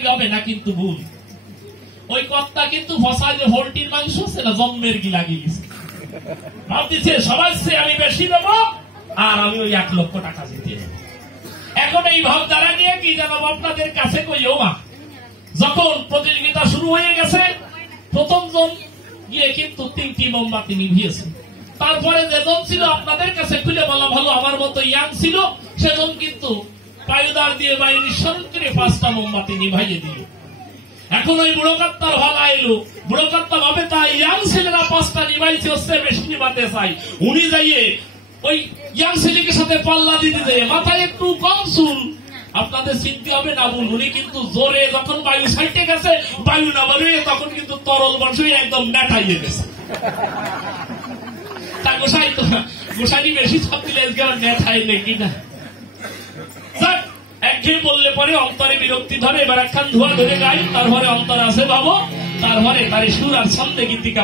ভাগে হবে না, কিন্তু ভুল। ওই কর্তা কিন্তু ফসায় যে ভোল্টির মাংস সেটা জন্মের গিলা গিয়েছে, ভাবতেছে সবার চেয়ে আমি বেশি দেবো আর আমি ওই 1 লক্ষ টাকা জিতে নেব। এখন এই ভাব দ্বারা নিয়ে কি জানাবো আপনাদের কাছে কইও মা, যখন প্রতিযোগিতা শুরু হয়ে গেছে প্রথম জন গিয়ে কিন্তু 3টি মোমবাতি নিভিয়েছে। তারপরে যেজন ছিল আপনাদের কাছে খুলে বলা ভালো আমার মতো ইয়াং ছিল, সেজন কিন্তু পায়ুদার দিয়ে বা নিঃসরণ করে 5টা মোমবাতি নিভাইয়ে দিল। এখন ওই বুড়ো কাত্তার ভালা এলো, বুড়ো কাত্তা ভাবে তাই ইয়াং ছেলেরা 5টা নিভাইছে, হচ্ছে বেশি নিভাতে চাই। উনি যাইয়ে ওই ইয়াং ছেলেকে সাথে পাল্লা দিতে যায়, মাথায় একটু কম চুল, আপনাদের চিনতে হবে না ভুল। উনি কিন্তু জোরে যখন বায়ু সাইটে গেছে, বায়ু না বলে তখন কিন্তু তরল বর্ষে একদম নেটাইয়ে গেছে। তা গোসাই বেশি সব দিলে নেটাই নাকি না, একঘেয়ে বললে পরে অন্তরে বিরক্তি ধরে। এবার একখান ধোয়া ধরে গাই, তারপরে অন্তর আছে ভাবো, তারপরে তার সুর আর ছন্দে গীতিকা